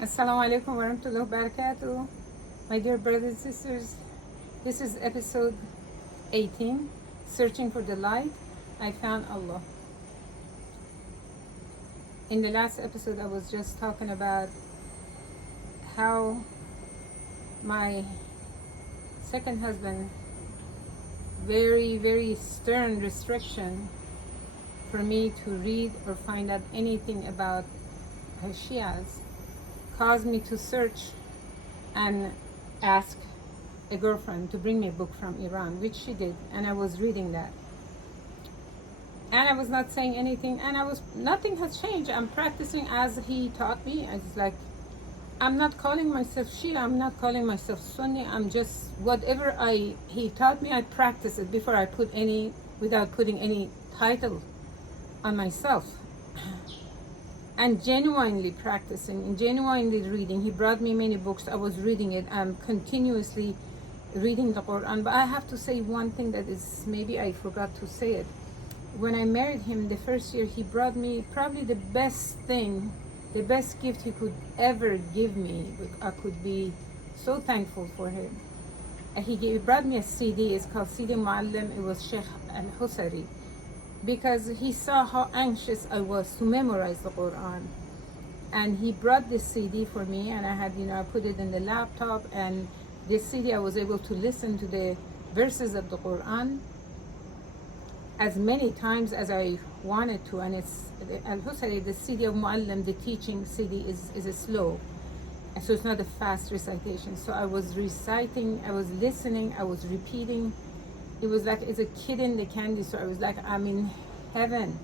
Assalamu alaikum wa rahmatullahi wa barakatuh. My dear brothers and sisters, this is episode 18, Searching for the Light. I found Allah. In the last episode, I was just talking about how my second husband, very, very stern restriction for me to read or find out anything about Shias, caused me to search and ask a girlfriend to bring me a book from Iran, which she did, and I was reading that. And I was not saying anything, and nothing has changed. I'm practicing as he taught me. I was like, I'm not calling myself Shia, I'm not calling myself Sunni, I'm just, whatever he taught me, I practice it before I without putting any title on myself. And genuinely practicing and genuinely reading. He brought me many books. I was reading it. I'm continuously reading the Quran. But I have to say one thing that is, maybe I forgot to say it. When I married him the first year, he brought me probably the best thing, the best gift he could ever give me. I could be so thankful for him. He brought me a CD. It's called CD Muallim. It was Sheikh al-Husari, because he saw how anxious I was to memorize the Quran. And he brought this CD for me, and I had, I put it in the laptop, and this CD I was able to listen to the verses of the Quran as many times as I wanted to. And it's Al-Husari, the CD of Muallim, the teaching CD is a slow. And so it's not a fast recitation. So I was reciting, I was listening, I was repeating. It was like it's a kid in the candy store. I was like, I'm in heaven.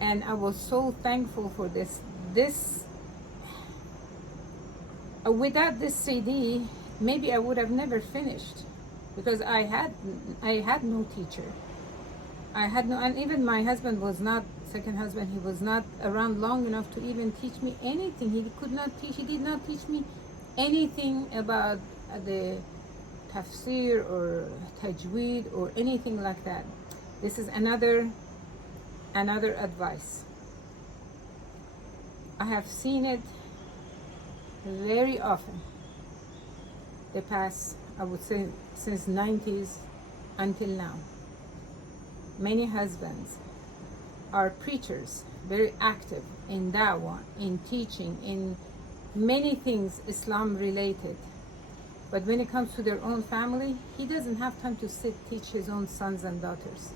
And I was so thankful for this. Without this CD, maybe I would have never finished, because I had no teacher. And even my husband was not, second husband, he was not around long enough to even teach me anything. He did not teach me anything about the tafsir or tajweed or anything like that. This is another advice. I have seen it very often the past, I would say, since 90s until now. Many husbands are preachers, very active in da'wah, in teaching, in many things Islam related. But when it comes to their own family, he doesn't have time to teach his own sons and daughters.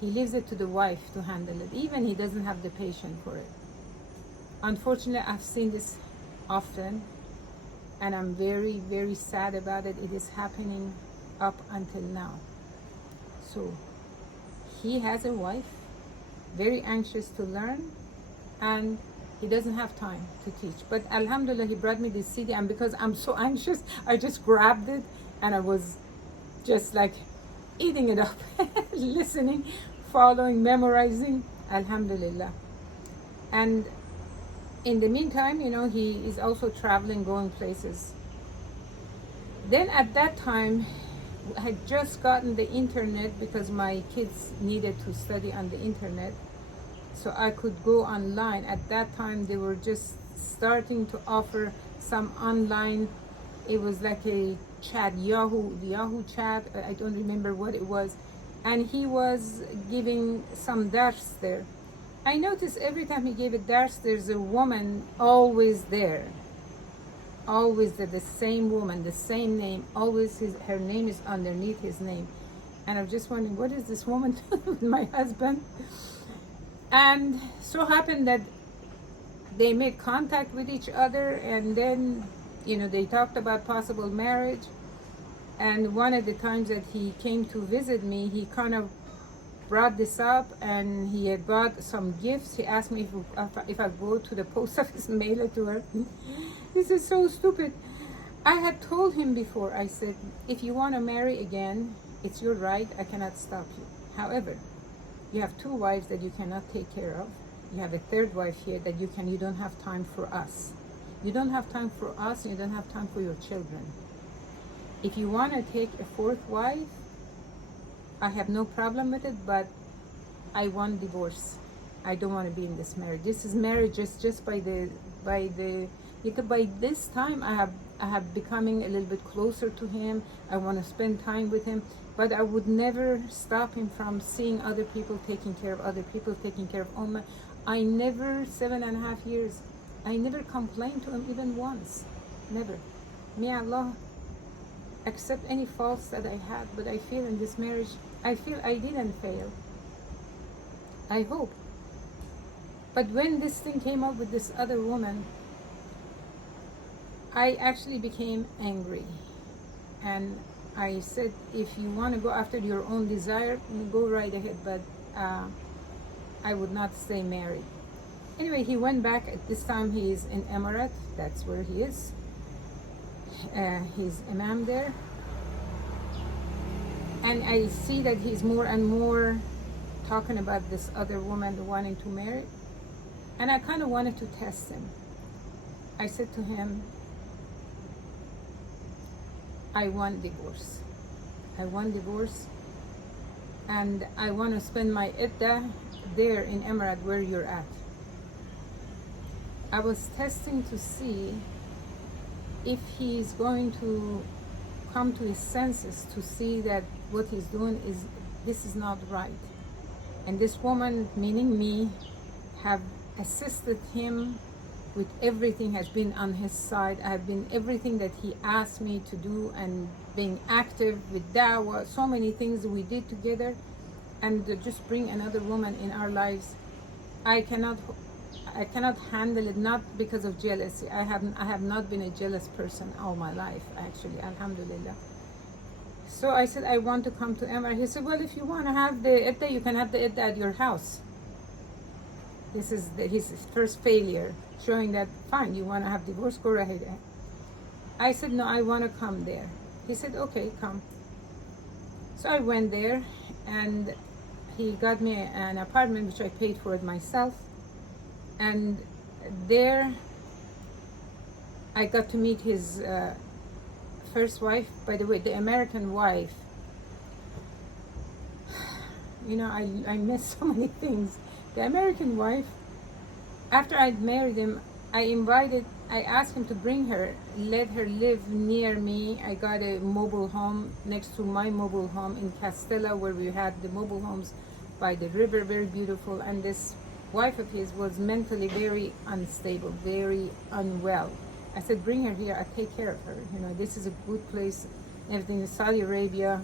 He leaves it to the wife to handle it. Even he doesn't have the patience for it. Unfortunately, I've seen this often, and I'm very, very sad about it. It is happening up until now. So he has a wife, very anxious to learn, and he doesn't have time to teach. But alhamdulillah, he brought me this CD, and because I'm so anxious, I just grabbed it and I was just like eating it up, listening, following, memorizing, alhamdulillah. And in the meantime, he is also traveling, going places. Then at that time, I had just gotten the internet, because my kids needed to study on the internet, so I could go online. At that time, they were just starting to offer some online, it was like a chat, Yahoo chat, I don't remember what it was, and he was giving some dars there. I noticed every time he gave a dars, there's a woman always there, the same woman, the same name, always her name is underneath his name. And I'm just wondering, what is this woman doing with my husband? And so happened that they made contact with each other, and then they talked about possible marriage. And one of the times that he came to visit me, he kind of brought this up, and he had brought some gifts. He asked me if I go to the post office and mail it to her. This is so stupid. I had told him before, I said, if you want to marry again, it's your right, I cannot stop you. However, you have 2 wives that you cannot take care of. You have a 3rd wife here that you don't have time for us. You don't have time for us, and you don't have time for your children. If you want to take a 4th wife, I have no problem with it, but I want divorce. I don't want to be in this marriage. This is marriage just by this time I have becoming a little bit closer to him. I want to spend time with him, but I would never stop him from seeing other people, taking care of other people, taking care of Ummah. I never, 7.5 years, I never complained to him even once. Never. May Allah accept any faults that I had, but I feel in this marriage, I feel I didn't fail. I hope. But when this thing came up with this other woman, I actually became angry. And I said, if you want to go after your own desire, go right ahead, but I would not stay married. Anyway, he went back. At this time, he is in Emirat. That's where he is. He's imam there. And I see that he's more and more talking about this other woman wanting to marry. And I kind of wanted to test him. I said to him, I want divorce. I want divorce. And I want to spend my iddah there in Emirat where you're at. I was testing to see if he's going to come to his senses to see that what he's doing this is not right. And this woman, meaning me, have assisted him with everything, has been on his side. I have been everything that he asked me to do, and being active with dawah, so many things we did together. And to just bring another woman in our lives, I cannot handle it, not because of jealousy. I have not been a jealous person all my life, actually, alhamdulillah. So I said, I want to come to Emir. He said, well, if you want to have the iddah, you can have the iddah at your house. This is his first failure, showing that, fine, you want to have divorce, go ahead. I said, no, I want to come there. He said, okay, come. So I went there, and he got me an apartment, which I paid for it myself. And there I got to meet his first wife. By the way, the American wife, you know, I miss so many things. The American wife, after I'd married him, I asked him to bring her, let her live near me. I got a mobile home next to my mobile home in Castella, where we had the mobile homes by the river, very beautiful. And this wife of his was mentally very unstable, very unwell. I said, bring her here, I'll take care of her. You know, this is a good place, everything in Saudi Arabia.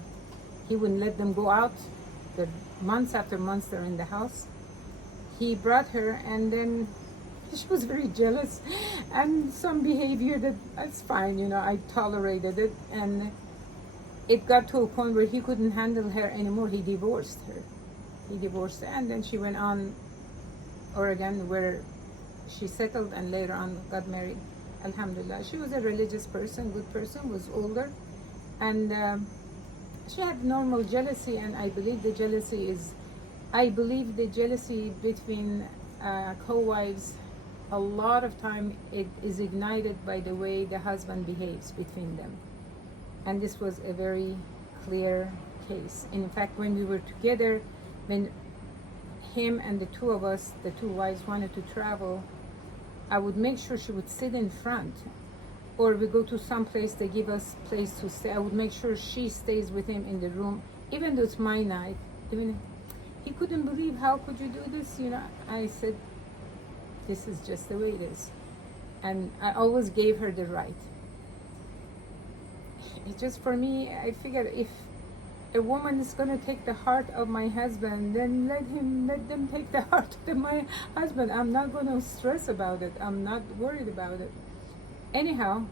He wouldn't let them go out. The months after months they're in the house. He brought her, and then she was very jealous, and some behavior that's fine, you know, I tolerated it. And it got to a point where he couldn't handle her anymore. He divorced her. And then she went on Oregon, where she settled, and later on got married. Alhamdulillah. She was a religious person, good person, was older, and she had normal jealousy. And I believe the jealousy between co-wives, a lot of time it is ignited by the way the husband behaves between them. And this was a very clear case. In fact, when we were together, when him and the two of us, the two wives, wanted to travel, I would make sure she would sit in front, or we go to some place, they give us place to stay. I would make sure she stays with him in the room, even though it's my night. Even he couldn't believe, how could you do this? You know, I said, this is just the way it is. And I always gave her the right. It just, for me, I figured if a woman is going to take the heart of my husband, then let them take the heart of my husband. I'm not going to stress about it. I'm not worried about it. Anyhow,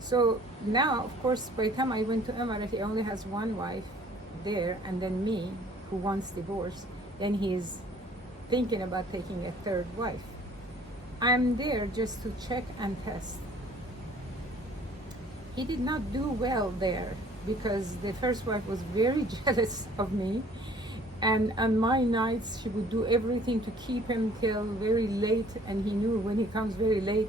so now, of course, by the time I went to Emirat, he only has one wife there, and then me, who wants divorce. Then he's thinking about taking a third wife. I'm there just to check and test. He did not do well there, because the first wife was very jealous of me, and on my nights she would do everything to keep him till very late, and he knew when he comes very late,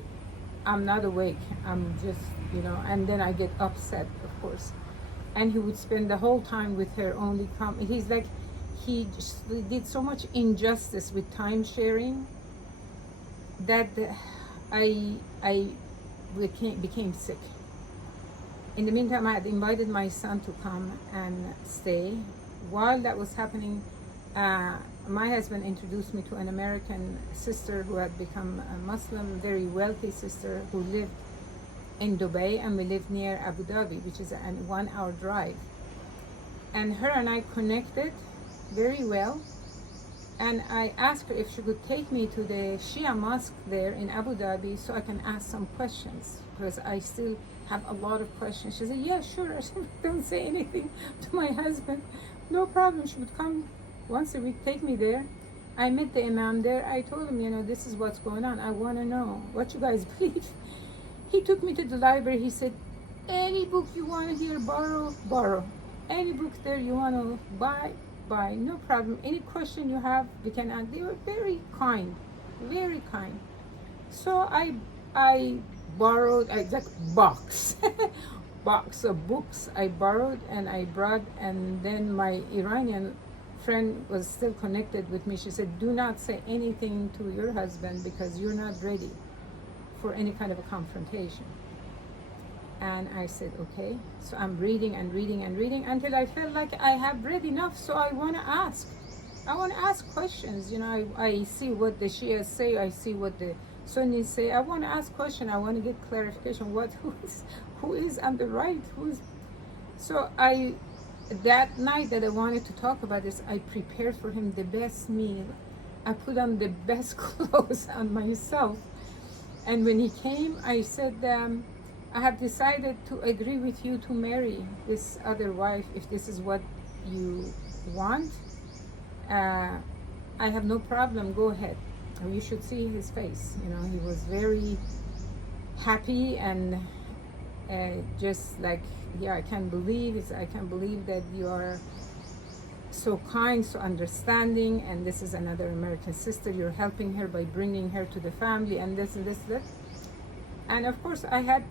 I'm not awake, I'm just, you know, and then I get upset, of course. And he would spend the whole time with her, only he's like, he just did so much injustice with time sharing that I became sick. In the meantime, I had invited my son to come and stay. While that was happening, my husband introduced me to an American sister who had become a Muslim, very wealthy sister who lived in Dubai, and we lived near Abu Dhabi, which is a 1 hour drive. And her and I connected very well. And I asked her if she could take me to the Shia mosque there in Abu Dhabi so I can ask some questions, because I still have a lot of questions. She said, yeah, sure. I said, don't say anything to my husband. No problem. She would come once a week, take me there. I met the imam there. I told him, you know, this is what's going on. I want to know what you guys believe. He took me to the library. He said, any book you want to hear, borrow. Any book there you want to buy, no problem. Any question you have, we can ask. They were very kind. So I borrowed that box box of books I borrowed and I brought, and then my Iranian friend was still connected with me. She said, do not say anything to your husband because you're not ready for any kind of a confrontation. And I said, okay. So I'm reading until I felt like I have read enough. So I want to ask. Questions. You know, I see what the Shia say. I see what the Sunni say. I want to ask questions. I want to get clarification. Who is on the right? So that night that I wanted to talk about this, I prepared for him the best meal. I put on the best clothes on myself. And when he came, I said, I have decided to agree with you to marry this other wife if this is what you want. I have no problem, go ahead. You should see his face. You know, he was very happy and just like, yeah, I can't believe that you are so kind, so understanding, and this is another American sister. You're helping her by bringing her to the family, and this and this, that. And of course, I had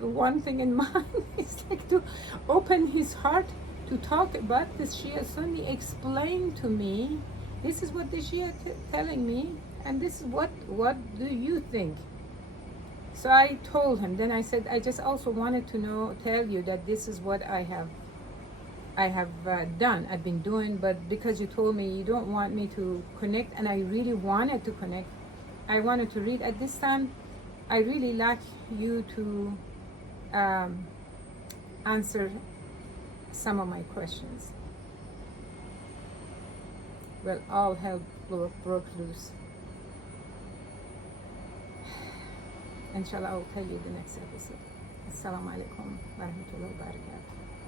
one thing in mind. It's like to open his heart to talk about this Shia Sunni. Explain to me, this is what the Shia telling me, and this is what do you think? So I told him. Then I said, I just also wanted to tell you that this is what I have done. I've been doing, but because you told me you don't want me to connect, and I really wanted to connect, I wanted to read at this time. I really like you to answer some of my questions. Well, all hell broke loose. Inshallah, I will tell you the next episode. Assalamu alaikum wa rahmatullahi wa barakatuh.